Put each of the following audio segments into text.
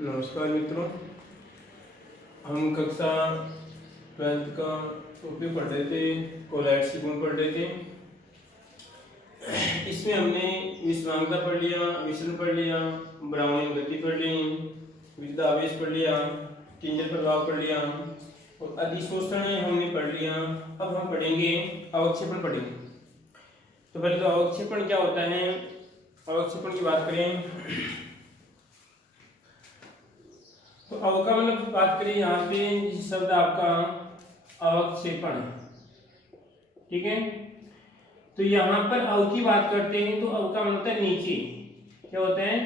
नमस्कार मित्रों, हम कक्षा 12th का टॉपिक पढ़ रहे थे, कोलॉइड्स के गुण पढ़ रहे थे। इसमें हमने विषमांगता पढ़ लिया, विचलन पढ़ लिया, ब्राउनिंग गति पढ़ ली, विद्युत आवेश पढ़ लिया, टिंजर प्रभाव पढ़ लिया और अधिशोषण हमने पढ़ लिया। अब हम पढ़ेंगे अवक्षेपण पढ़ेंगे। तो पहले तो अवक्षेपण क्या होता है, अवक्षेपण की बात करें तो अव का मतलब बात करें यहाँ पे शब्द आपका अवक्षेपण, ठीक है। तो यहाँ पर अव की बात करते हैं तो अव का मतलब है नीचे, क्या होता है,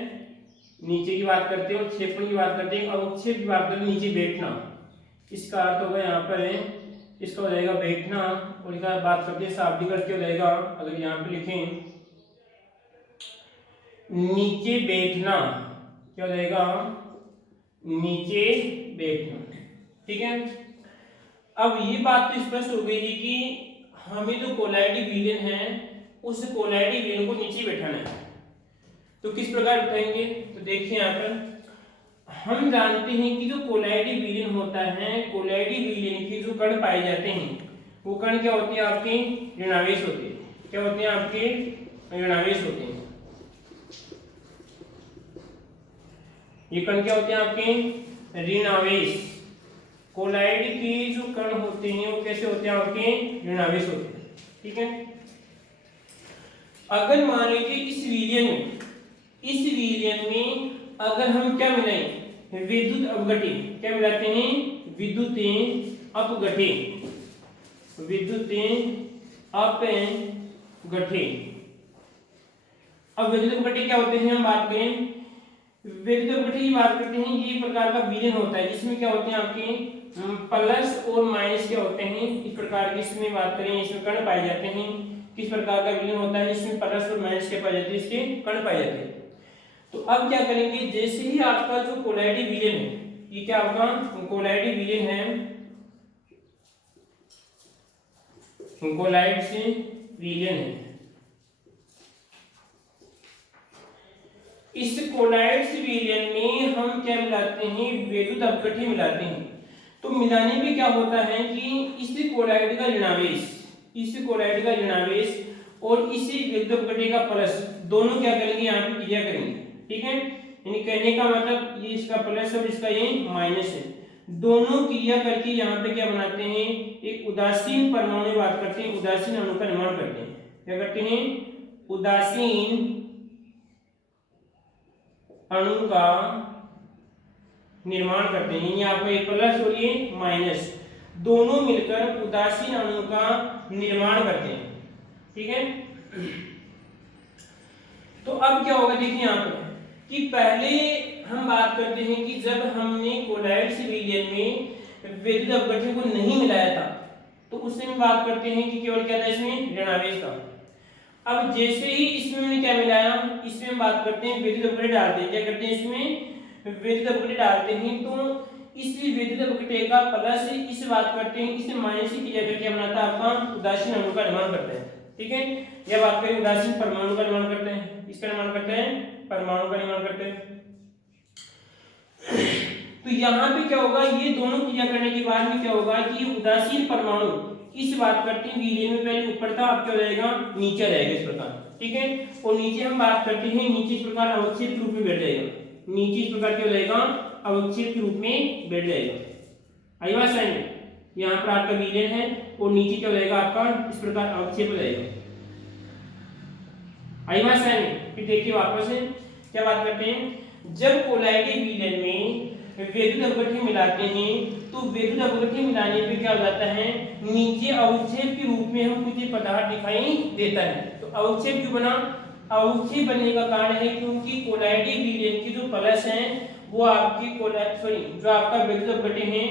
नीचे की बात करते हैं। और क्षेपण की बात करते हैं, अवक्षेप की बात करते हैं नीचे बैठना। इसका अर्थ होगा यहाँ पर है, इसका हो जाएगा बैठना। और इसका बात करते हैं शाब्दिक अर्थ क्या हो जाएगा, अगर यहाँ पे लिखें नीचे बैठना, क्या हो जाएगा, नीचे बैठना, ठीक है। अब ये बात तो स्पष्ट हो गई है कि हमें जो कोलाइडी विलयन है उस कोलाइडी विलयन को नीचे बैठाना है। तो किस प्रकार बैठाएंगे, तो देखिए यहाँ पर हम जानते हैं कि जो कोलाइडी विलयन होता है, कोलाइडी विलयन के जो कण पाए जाते हैं वो कण क्या होते हैं, आपके ऋणावेश होते हैं। क्या होते हैं, आपके ऋणावेश होते हैं। ये कण क्या होते हैं, आपके ऋण आवेश। कोलाइड के जो कण होते हैं वो कैसे होते हैं, आपके ऋण आवेश होते हैं, ठीक है। अगर मान लीजिए इस विलयन में अगर हम क्या मिलाएं, विद्युत अपघटे, क्या मिलाते हैं, विद्युत अपघटे, विद्युत अपघटे। अब विद्युत अपघटे क्या होते हैं, हम बात करें विद्युत अपघटे की बात करते हैं। ये प्रकार का विलयन होता है जिसमें क्या होते हैं, आपके प्लस और माइनस क्या होते हैं, इस प्रकार की इसमें बात करें, इसमें कण पाए जाते हैं। किस प्रकार का विलयन होता है, इसमें प्लस और माइनस के पाए जाते हैं, इसके कण पाए जाते हैं। तो अब क्या करेंगे, जैसे ही आपका जो कोलाइडी विलयन है, ये क्या आपका कोलाइडी विलयन है, कोलाइड से विलयन है, इस कोलाइड्स विलयन में हम क्या मिलाते हैं, विद्युत अपघटे मिलाते हैं। तो मिलाने में क्या होता है कि इस कोलाइड का ऋणावेश, इस कोलाइड का ऋणावेश और इसी विद्युत अपघटे का प्लस, दोनों क्या करेंगे, यहाँ पे क्रिया करेंगे, ठीक है। यानी कहने का मतलब ये इसका प्लस और इसका ये माइनस है, दोनों क्रिया करके यहाँ पे क्या बनाते हैं, एक उदासीन परमाणु की बात करते हैं, उदासीन अणु का निर्माण करते हैं। क्या करते हैं, उदासीन अणु का निर्माण करते हैं। यहाँ पे प्लस और ये माइनस दोनों मिलकर उदासीन अणु का निर्माण करते हैं, ठीक है। तो अब क्या होगा, देखिए यहाँ पर कि पहले हम बात करते हैं कि जब हमने कोलाइड्स विलयन में विद्युत अपघटे को नहीं मिलाया था तो उससे हम बात करते हैं कि केवल क्या था, इसमें ऋणावेश था। अब जैसे ही इसमें हमने क्या मिलाया, इसमें हम बात करते हैं विद्युत अपघटे डालते हैं। क्या करते हैं, इसमें विद्युत अपघटे डालते हैं। तो इस विद्युत अपघटे का प्लस इस बात करते हैं, इसे माइनस की क्रिया करके बनाता है आपका उदासीन अणु का निर्माण करते हैं, ठीक है। यह बात करें उदासीन परमाणु का निर्माण करते हैं, इसका निर्माण करते हैं, परमाणु का निर्माण करते हैं। तो यहाँ पे क्या होगा, ये दोनों क्रिया करने के बाद में क्या होगा कि उदासीन परमाणु इस बात करते हैं विलयन में पहले ऊपर था, अब क्या हो जाएगा, नीचे रहेगा, इस प्रकार, ठीक है। और नीचे हम बात करते हैं, नीचे इस प्रकार अवक्षेप के रूप में बैठ जाएगा, नीचे इस प्रकार क्या हो जाएगा, अवक्षेप के रूप में बैठ जाएगा। आई बात समझ में, यहाँ पर आपका विलयन है और नीचे क्या हो जाएगा, आपका इस प्रकार अवक्षेप हो जाएगा। आई बात समझ में। फिर देखिए वापस से क्या बात करते हैं, जब कोलाइडी विलयन में विद्युत अपघटे मिलाते हैं तो विद्युत अपघटे मिलाने पे क्या हो जाता है, नीचे अवक्षेप के रूप में हम कुछ पदार्थ दिखाई देता है। तो अवक्षेप क्यों बना, अवक्षेप बनने का कारण है क्योंकि कोलाइडी विलयन के जो प्लस हैं वो आपकी जो आपका विद्युत अपघटे हैं,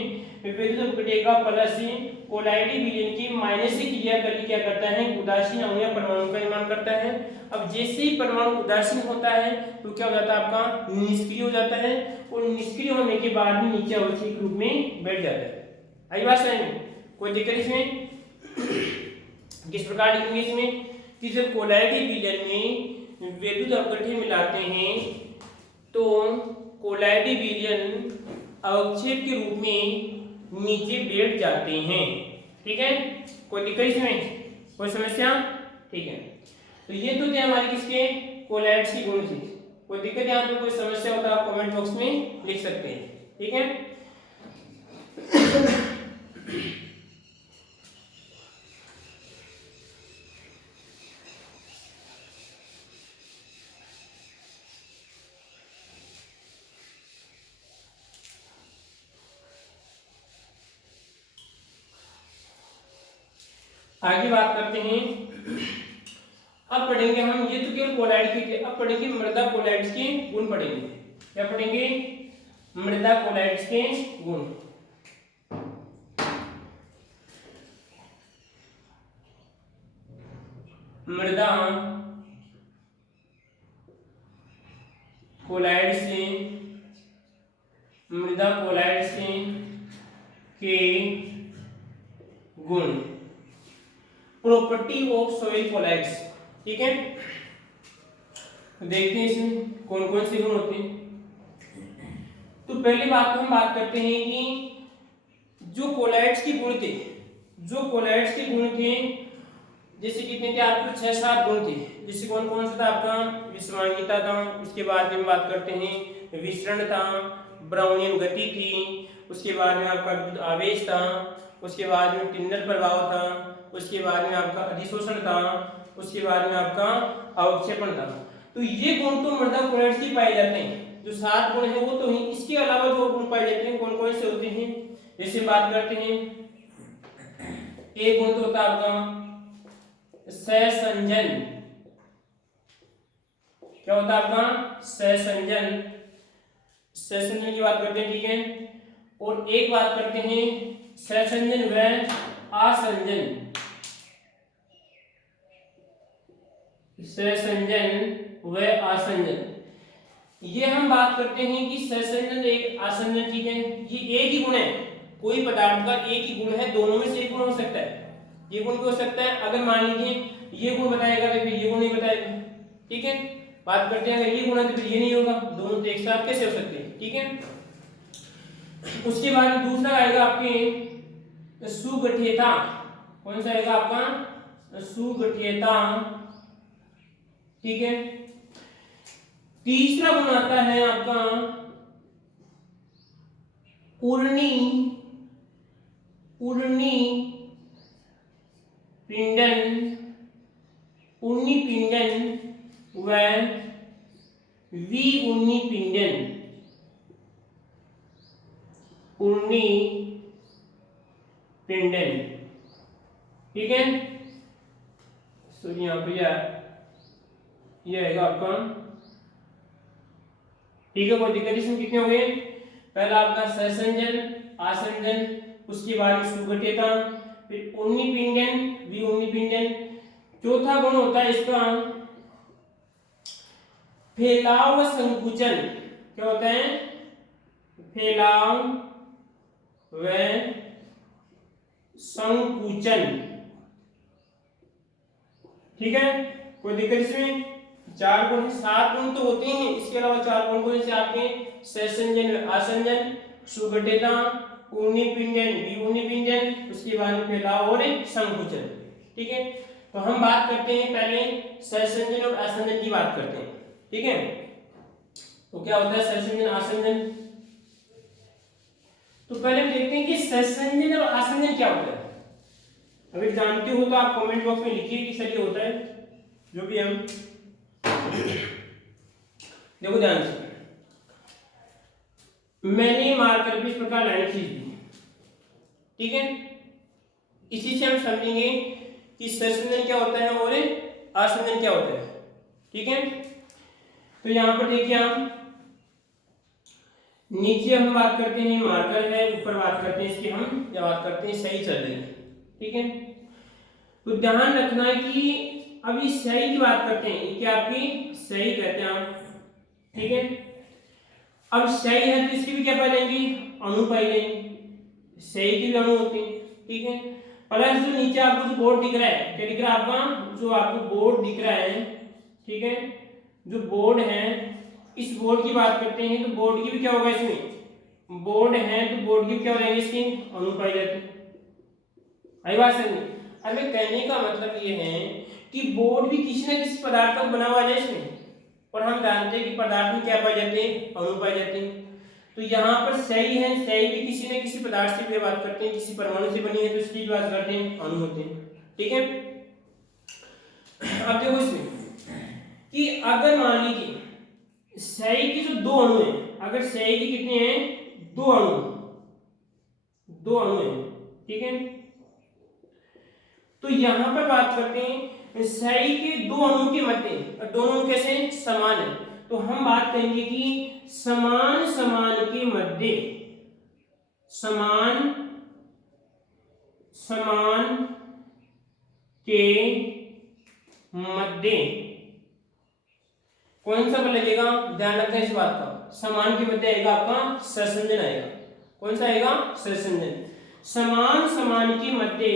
विद्युत अपघटे का प्लस कोलाइडी विलयन की माइनस से क्रिया करके क्या करता है, उदासीन अणु या परमाणु का निर्माण करता है। अब जैसे ही परमाणु उदासीन होता है तो क्या हो जाता है, आपका निष्क्रिय हो जाता है और निष्क्रिय होने के बाद में नीचे अवक्षेप रूप में बैठ जाता है। आई बात समझ में, कोई दिक्कत इसमें? किस प्रकार लिखेंगे इसमें कि जब कोलाइडी विलयन में विद्युत अपघटे मिलाते हैं तो कोलाइडी विलयन अवक्षेप के रूप में नीचे बैठ जाते हैं। ठीक है, कोई दिक्कत इसमें, कोई समस्या? ठीक है, तो ये तो थे हमारे किसके कोलाइड्स की गुण थी। कोई दिक्कत यहाँ पे, कोई समस्या होता है आप कमेंट बॉक्स में लिख सकते हैं। ठीक है, आगे बात करते हैं। अब पढ़ेंगे हम, ये तो केवल कोलाइड के, अब पढ़ेंगे मृदा कोलाइड्स के गुण पढ़ेंगे। क्या पढ़ेंगे? मृदा कोलाइड्स के गुण। मृदा कोलाइड से, मृदा कोलाइड से के गुण, प्रॉपर्टी ऑफ सॉइल कोलाइड्स। ठीक है, तो देखते हैं इसमें कौन कौन से गुण होते हैं। तो पहली बात तो हम बात करते हैं कि जो कोलाइड्स के गुण थे, जो कोलाइड्स के गुण थे, जैसे कितने थे आपके 6-7 गुण थे। जैसे कौन कौन सा था आपका? विषवांगिता था, उसके बाद में बात करते हैं विसरण था, ब्राउनियन गति थी, उसके बाद में आपका विद्युत आवेश था, उसके बाद में टिन्डल प्रभाव था, उसके बाद में आपका अधिशोषण था, उसके बाद में आपका अवक्षेपण था। तो ये गुण तो मृदा कोलाइड्स के पाए जाते हैं, जो 7 गुण है वो तो ही। इसके अलावा जो गुण पाए जाते हैं कौन कौन से होते हैं, जैसे बात करते हैं, एक गुण तो होता है आपका सहसंजन। क्या होता है आपका? सहसंजन। सहसंजन की बात करते हैं। ठीक है, और एक बात करते हैं सहसंजन व आसंजन। सहसंजन व आसंजन, ये हम बात करते हैं कि सहसंजन एक आसंजन। ठीक है, ये एक ही गुण है, कोई पदार्थ का एक ही गुण है, दोनों में से एक गुण हो सकता है। ये गुण भी हो सकता है, अगर मान लीजिए ये गुण बताएगा तो फिर ये गुण नहीं बताएगा। ठीक है, बात करते हैं अगर ये गुण है तो फिर ये नहीं होगा, दोनों तो एक साथ कैसे हो सकते हैं। ठीक है, उसके बाद दूसरा आएगा आपके सुगठियता। कौन सा आएगा आपका? सुगठियता। ठीक है, तीसरा गुण आता है आपका ऊर्णी, ऊर्णी पिंडन, ऊर्णी पिंडन व विऊर्णी पिंडन। ऊर्णी पिंडन। ठीक है, तो यहाँ पे ये आएगा आपका। ठीक है, कोई दिक्कत इसमें कितने हो गए? पहला आपका सहसंजन, आसंजन, उसके बाद सुगठियता, फिर ऊर्णी पिंडन, विऊर्णी पिंडन। चौथा गुण होता है इसका फैलाव व संकुचन। क्या होता है? फैलाव व संकुचन। ठीक है, कोई दिक्कत इसमें? 4 गुण, 7 गुण तो होते हैं, इसके अलावा 4 गुण को जैसे आपके सहसंजन, आसंजन, सुगठियता, ऊर्णी पिंडन, विऊर्णी पिंडन, उसके बाद में फैलाव और संकुचन। ठीक है, तो हम बात करते हैं पहले सहसंजन और आसंजन की बात करते हैं। ठीक है, तो क्या होता है सहसंजन, आसंजन? तो पहले हम देखते हैं कि सहसंजन और आसंजन क्या होता है। अगर जानते हो तो आप कमेंट बॉक्स में लिखिए कि सर ये होता है, जो भी हम देखो ध्यान से। मैंने मार्कर पे इस प्रकार लाइन खींच दी। ठीक है, इसी से हम समझेंगे कि सहसंजन क्या होता है और आसंजन क्या होता है। ठीक है, तो यहां पर देखिए आप, नीचे हम बात करते हैं मार्कर है, ऊपर बात करते हैं इसकी हम या बात करते हैं सही चल रही है। ठीक है, तो ध्यान रखना है कि अभी सही की बात करते हैं, ये क्या आपकी सही कहते हैं आप। ठीक है, अब सही है तो इसकी भी क्या पाएंगे? अणु पाएंगे, सही की भी अणु होते हैं। ठीक है, प्लस जो नीचे आपको जो बोर्ड दिख रहा है, क्या दिख रहा है आपका? जो आपको बोर्ड दिख रहा है, ठीक है, जो बोर्ड है इस बोर्ड की बात करते हैं तो बोर्ड की भी क्या होगा, इसमें बोर्ड है तो बोर्ड की क्या हो जाएंगे, इसके अणु पाए जाते हैं। आई बात समझ में। अब कहने का मतलब ये है कि बोर्ड भी किसी न किसी पदार्थ का बना हुआ है इसमें, और हम जानते हैं कि पदार्थ में क्या पाए जाते हैं, अणु पाए जाते हैं। तो यहाँ पर सही है, सही भी किसी न किसी पदार्थ से भी बात करते हैं, किसी परमाणु से बनी है तो इसकी बात करते हैं, अणु होते हैं। ठीक है। अब देखो इसमें कि अगर मान लीजिए सही के जो दो अणु हैं, अगर सही के कितने हैं, दो अणु हैं, ठीक है। तो यहां पर बात करते हैं सही के दो अणु के मध्य, और दोनों अणु कैसे समान है, तो हम बात करेंगे कि समान के मध्य, समान के मध्य कौन सा बल लगेगा, ध्यान रखना इस बात का। समान के मध्य आएगा आपका सहसंजन आएगा। कौन सा आएगा, सहसंजन। समान के मध्य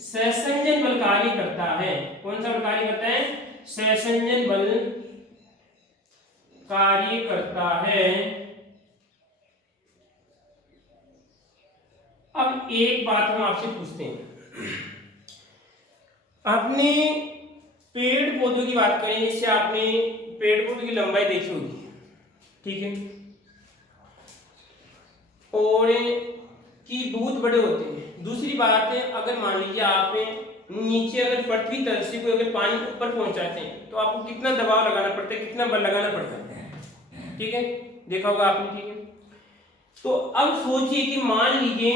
सहसंजन बल कार्य करता है। कौन सा बल कार्य करता है, सहसंजन बल कार्य करता है। अब एक बात हम आपसे पूछते हैं, आपने पेड़ पौधों की बात करें, जैसे आपने पेड़ पौधों की लंबाई देखी होगी, ठीक है, और कि बहुत बड़े होते हैं। दूसरी बात है, अगर मान लीजिए आप नीचे अगर पृथ्वी तल से कोई अगर पानी ऊपर पहुंचाते हैं तो आपको कितना दबाव लगाना पड़ता है, कितना बल लगाना पड़ता है, ठीक है, देखा होगा आपने, ठीक है। तो अब सोचिए कि मान लीजिए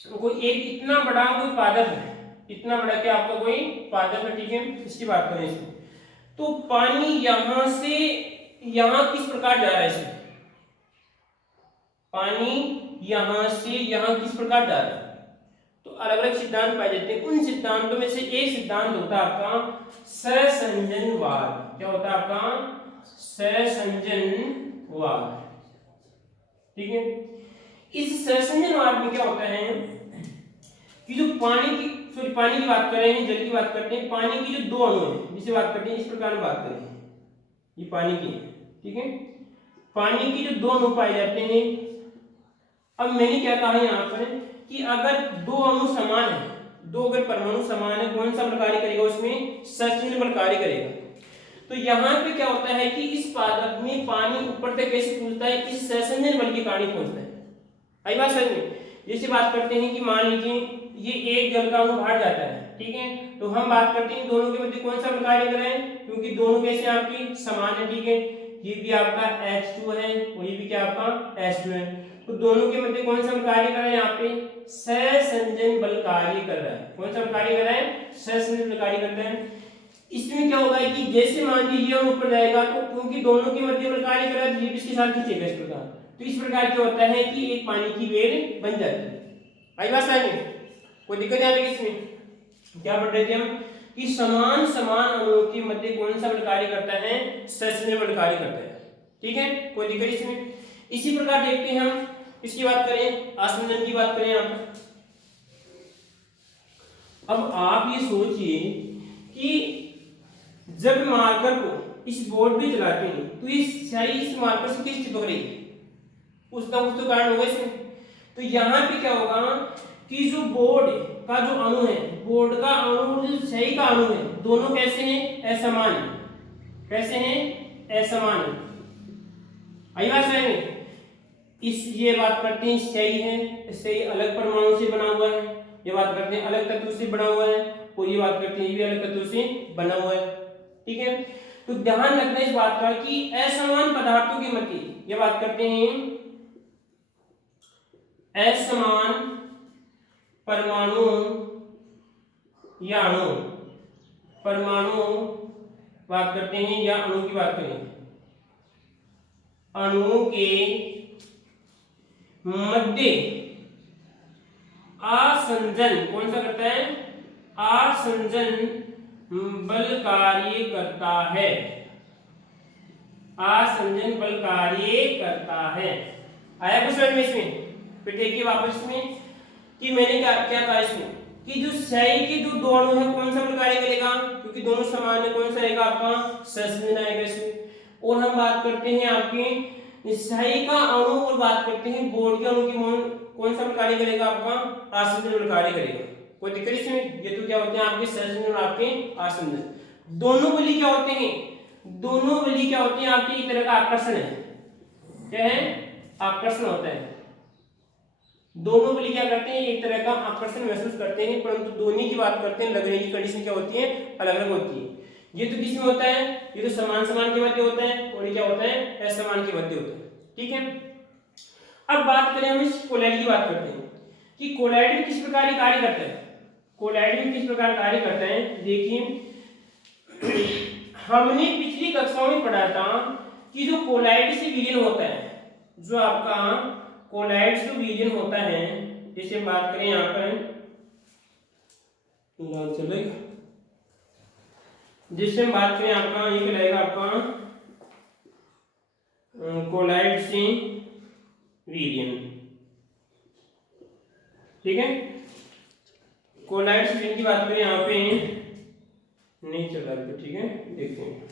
कोई एक इतना बड़ा कोई पादप है, इतना बड़ा क्या आपका कोई पादप है, ठीक है, इसकी बात करें इसमें, तो पानी यहां से यहां किस प्रकार जा रहा है, इसमें पानी यहां से यहां किस प्रकार जा रहा है, तो अलग अलग सिद्धांत पाए जाते हैं। उन सिद्धांतों में से एक सिद्धांत होता है आपका सहसंजनवाद। क्या होता है आपका, सहसंजनवाद, ठीक है। इस सहसंजनवाद में क्या होता है कि जो पानी की बात कर रहे हैं, जल की बात करते हैं, पानी की जो दो अणु है जिसे बात करते हैं, इस प्रकार बात करें, ये पानी की, ठीक है, पानी की जो दो अणु पाए जाते हैं। अब मैंने क्या कहा यहाँ पर कि अगर दो अणु समान है, दो अगर परमाणु समान है, कौन सा बल कार्य करेगा, उसमें सहसंजन बल कार्य करेगा। तो यहाँ पे क्या होता है कि इस पादप में पानी ऊपर तक कैसे पहुंचता है, इस सहसंजन बल के कारण पहुंचता है। आई बात समझ में। जैसे बात करते हैं कि मान लीजिए ये एक जल का अणु बाहर जाता है, ठीक है, तो हम बात करते हैं दोनों के मध्य कौन सा बल कार्य कर रहे हैं, क्योंकि दोनों कैसे आपकी समान है, ठीक है, ये भी आपका H2 है और ये भी क्या आपका H2 है, तो दोनों के मध्य कौन सा बल कार्य कर रहा है, यहाँ पे सहसंजन बल कार्य कर रहा है। कौन सा बल कार्य कर रहा है, सहसंजन बल कार्य करता है। इसमें क्या होगा कि जैसे मान लीजिए हम ऊपर जाएगा तो क्योंकि दोनों के मध्य बल कार्य कर रहा है तो ये भी इसके साथ खींचेगा इस प्रकार, तो इस प्रकार क्या होता है कि एक पानी की वेल बन जाती है। आई बात समझ में, कोई दिक्कत आएगी इसमें। क्या पढ़ रहे थे हम कि समान अणुओं के मध्य कौन सा बल कार्य करता है, सहसंजन बल कार्य करता है, ठीक है, कोई दिक्कत इसमें। इसी प्रकार देखते हैं हम, इसकी बात करें, आसंजन की बात करें यहाँ पर। अब आप ये सोचिए कि जब मार्कर को इस बोर्ड पे चलाते हैं तो इस स्याही इस मार्कर से किस चिपक रही है, उसका कुछ तो कारण होगा इसमें। तो यहाँ पे क्या होगा कि जो बोर्ड का जो अणु है, बोर्ड का अणु और जो स्याही का अणु है, दोनों कैसे हैं, असमान। कैसे हैं, असमान। आई बात समझ में। इस ये बात करते हैं स्याही है, स्याही अलग परमाणु से बना हुआ है, ये बात करते हैं अलग तत्व से बना हुआ है, और ये बात करते हैं ये भी अलग तत्व से बना हुआ है, ठीक है। तो ध्यान रखना इस बात का कि असमान पदार्थों के मध्य, ये बात करते हैं असमान परमाणु या अणु, परमाणु बात करते हैं या अणु की बात करें, अणु के मध्य आसंजन कौन सा करता है, आसंजन बल कार्य करता है, आसंजन बल कार्य करता है। आया कुछ समझ में इसमें। फिर देखिए वापस में कि मैंने क्या कहा इसमें कि जो स्याही के जो दो अणु है कौन सा बल कार्य करेगा, क्योंकि दोनों समान है, कौन सा रहेगा आपका, सहसंजन आएगा इसमें। और हम बात करते हैं आपके सहायिका अणु और बात करते हैं बोर्ड के अणु की कौन सा बल कार्य करेगा? आपका आसंजन बल कार्य करेगा। कोई दिक्कत इसमें? ये तो क्या होते हैं आपके सहसंजन और आपके आसंजन। दोनों बली क्या होते हैं? दोनों बली क्या होते हैं आपके? एक तरह का आकर्षण है। क्या है? आकर्षण होता है। दोनों बली क्या करते हैं? एक तरह का आकर्षण महसूस करते हैं, परंतु दोनों की बात करते हैं लगने की कंडीशन क्या होती है? अलग अलग होती है। ये तो किसमें होता है? ये तो समान समान के मध्य होता है, और ये क्या होता है? असमान के मध्य होता है। ठीक है, अब बात करें हम इस कोलाइड की बात करते हैं कि कोलाइड में किस प्रकार कार्य करता है। कोलाइड में किस प्रकार कार्य करता है? देखिए, हमने पिछली कक्षाओं में पढ़ा था कि जो कोलाइड से विलीन होता है, जो आपका कोलाइड से विलीन होता है, जैसे हम बात करें यहाँ पर चलेगा, जिससे हम बात करें आपका ये कहलाएगा आपका कोलाइड से विलीन। ठीक है, कोलाइड से विलीन की बात करें यहाँ पे नहीं चला तो ठीक है, देखते हैं।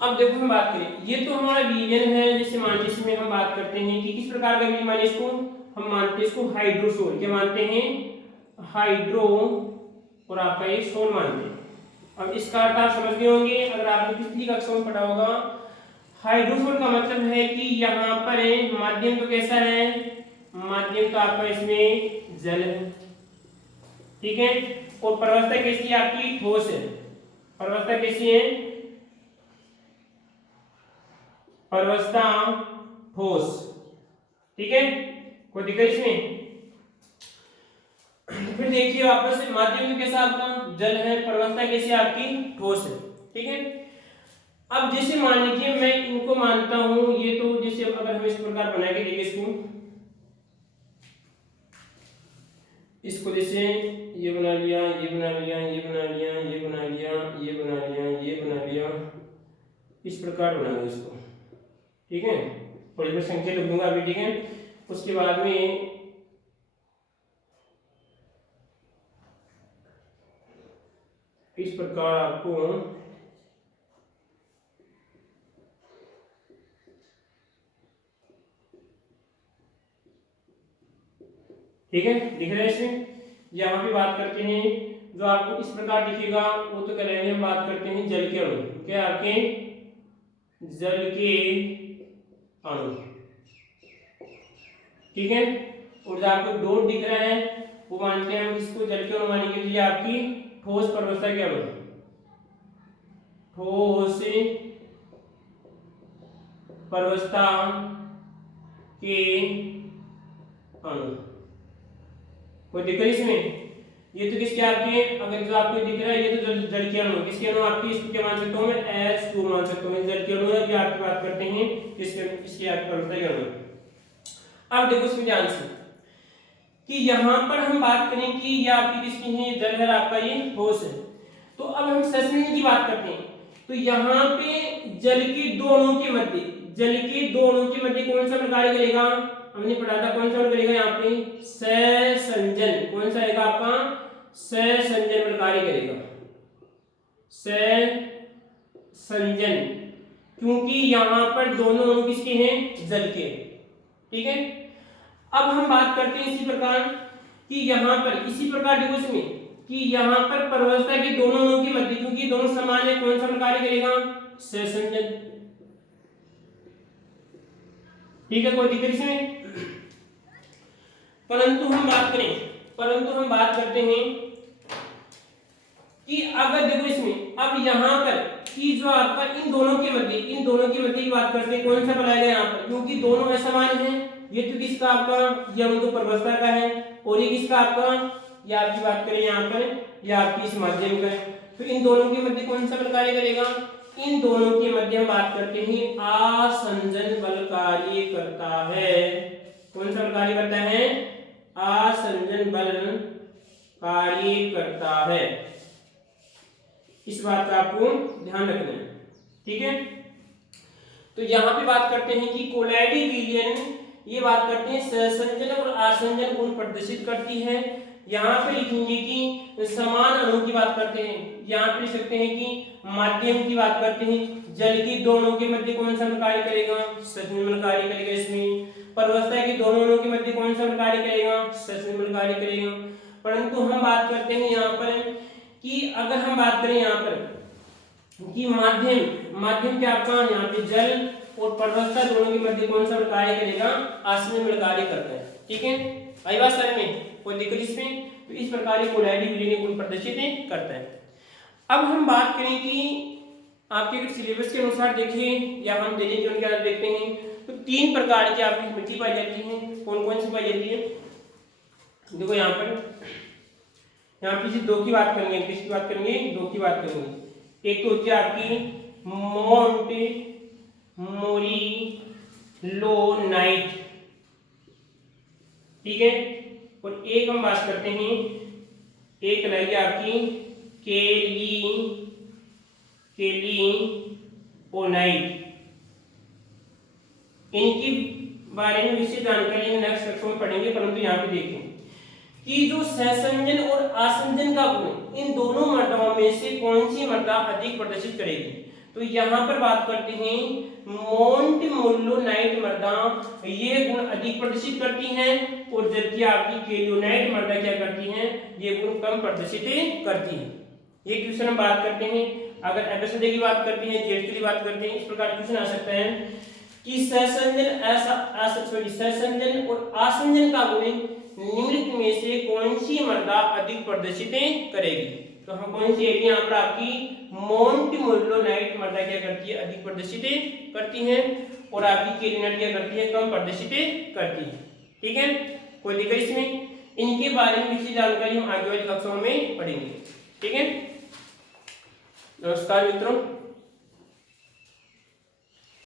अब देखो हम बात करें, ये तो हमारा विलीन है, जैसे मान लीजिए इसमें हम बात करते हैं कि किस प्रकार का विलीन माने इसको, हम मानते हैं इसको हाइड्रोसोल। क्या मानते हैं? हाइड्रो और आपका ये सोल मानते हैं। अब इसका अर्थ आप समझ गए होंगे अगर आपने पिछली कक्षा में पढ़ा होगा। हाइड्रोसोल का मतलब है कि यहाँ पर माध्यम तो कैसा है? माध्यम तो आपका इसमें जल है। ठीक है, और प्रवस्था कैसी है आपकी? ठोस है। प्रवस्था कैसी है? प्रवस्था ठोस। ठीक है, कोई दिक्कत इसमें? फिर देखिए वापस से, माध्यम तो कैसा आपका? जल है। प्रवस्था कैसी आपकी? ठोस है। ठीक है, अब जैसे मान लीजिए मैं इनको मानता हूं, ये तो जैसे अगर हम इस प्रकार बना के देखिए इसको जैसे ये बना लिया, ये बना लिया, ये बना लिया, ये बना लिया, ये बना लिया, ये बना लिया, इस प्रकार बनाऊंगा इसको। ठीक है, और इसमें संख्या लिख दूंगा अभी। ठीक है, उसके बाद में इस प्रकार आपको ठीक है दिख रहा है इसमें। यहाँ पे बात करते हैं, जो आपको इस प्रकार दिखेगा वो तो करेंगे, हम बात करते हैं जल के अणु। क्या आपके? जल के अणु। ठीक है, और जो आपको डॉट दिख रहा है वो मानते हैं हम इसको जल के अणु मानेंगे, ये आपकी ठोस प्रवस्था के अणु। ठोस प्रवस्था के अणु। कोई दिक्कत इसमें? ये तो किसके आपके, अगर जो आपको दिख रहा है ये तो जल के अणु। किसके अणु आपकी? इसको क्या मान सकता हूं मैं? H2 मान सकता हूं। जल के अणु है, जो आपकी बात करते हैं इसके आपकी प्रवस्था के अणु। अब देखो इसमें ध्यान से कि यहां पर हम बात करें कि ये आपकी किसकी है? जल है, आपका ये ठोस है। तो अब हम सहसंयोजन की बात करते हैं, तो यहाँ पे जल के दो अणुओं के मध्य, जल के दो अणुओं के मध्य कौन सा बल कार्य करेगा? हमने पढ़ा था कौन सा बल करेगा यहाँ पे? सहसंजन। कौन सा आएगा आपका? सहसंजन बल कार्य करेगा। सहसंजन, क्योंकि यहाँ पर दोनों अणु किसके हैं? जल के। ठीक है, अब हम बात करते हैं इसी प्रकार कि यहाँ पर इसी प्रकार देखो इसमें कि यहाँ पर प्रवस्था के दोनों अणुओं के मध्य, क्योंकि दोनों समान है, कौन सा बल कार्य करेगा? सहसंजन। ठीक है, कोई दिक्कत इसमें? परंतु हम बात करते हैं कि अगर देखो इसमें अब यहाँ पर कि जो आपका इन दोनों के मध्य की बात करते हैं, कौन सा बल आएगा यहाँ पर? क्योंकि दोनों असमान हैं। ये तो किसका आपका? ये अणु तो प्रवस्था का है, और ये किसका आपका? ये आपकी बात करें यहाँ पर, ये आपकी इस माध्यम का है। तो इन दोनों के मध्य कौन सा बल कार्य करेगा? इन दोनों के मध्य हम बात करते हैं आसंजन बल कार्य करता है। कौन सा बल कार्य करता है? आसंजन बल कार्य करता है। इस बात का आपको ध्यान रखना है। ठीक है, तो यहाँ पे बात करते हैं कि कोलाइडी विलयन, ये बात करते हैं सहसंजन और आसंजन गुण प्रदर्शित करती है। यहाँ पे लिखेंगे कि समान अणु की बात करते हैं, यहाँ पे लिख सकते हैं कि माध्यम की बात करते हैं, जल की दोनों के मध्य कौन सा कार्य करेगा, सस्मिमल कार्य करेगा। इसमें परवस्था के दोनों के मध्य कौन सा कार्य करेगा, सस्मिमल कार्य करेगा। परंतु हम बात करते हैं यहाँ पर कि अगर हम बात करें यहाँ पर कि माध्यम क्या आपका यहाँ पे जल और परवस्था दोनों के मध्य कौन सा कार्य करेगा, आसमिमल कार्य करता है। ठीक है, आई बात सर में कोई दिक्कत इसमें? तो इस प्रकार कोलाइडी विलीन गुण प्रदर्शित करता है। अब हम बात करें कि आपके सिलेबस के अनुसार देखें या हम दैनिक जीवन के अंदर देखते हैं तो 3 प्रकार की आपकी मिट्टी पाई जाती है। कौन कौन सी पाई जाती है? देखो यहाँ पे सिर्फ 2 की बात करेंगे। किसकी बात करेंगे? 2 की बात करेंगे। एक तो होती है आपकी मोंट मोरिलोनाइट, ठीक है, और एक हम बात करते हैं, एक रहेगी आपकी केलिओनाइट। इनके बारे में विशेष जानकारी नेक्स्ट कक्षा में पढ़ेंगे। परंतु यहाँ पे देखें कि जो सहसंजन और आसंजन का गुण, इन दोनों मर्दाओं में से कौन सी मर्दा अधिक प्रदर्शित करेगी? तो यहाँ पर बात करते हैं मोंट मोरिलोनाइट मर्दा ये गुण अधिक प्रदर्शित करती हैं, और जबकि आपकी केलियोनाइट मर्दा क्या करती हैं, ये गुण कम प्रदर्शित करती हैं। ये क्वेश्चन हम बात करते हैं। अगर एपिसोड की बात करते हैं, जेड की बात करते हैं, इस प्रकार क्वेश्चन आ सकता है कि सहसंजन और आसंजन का गुण निम्नलिखित में से कौन सी मर्दा अधिक प्रदर्शित करेगी? तो हम कौन सी है यहाँ पर आपकी मोंट मोरिलोनाइट मर्दा क्या करती है, अधिक प्रदर्शित करती है, और आपकी केलियोनाइट क्या करती है, कम प्रदर्शित करती है। ठीक है, कोई दिक्कत इसमें? इनके बारे में विशेष जानकारी हम आगे वाली कक्षाओं में पढ़ेंगे। ठीक है, नमस्कार मित्रों।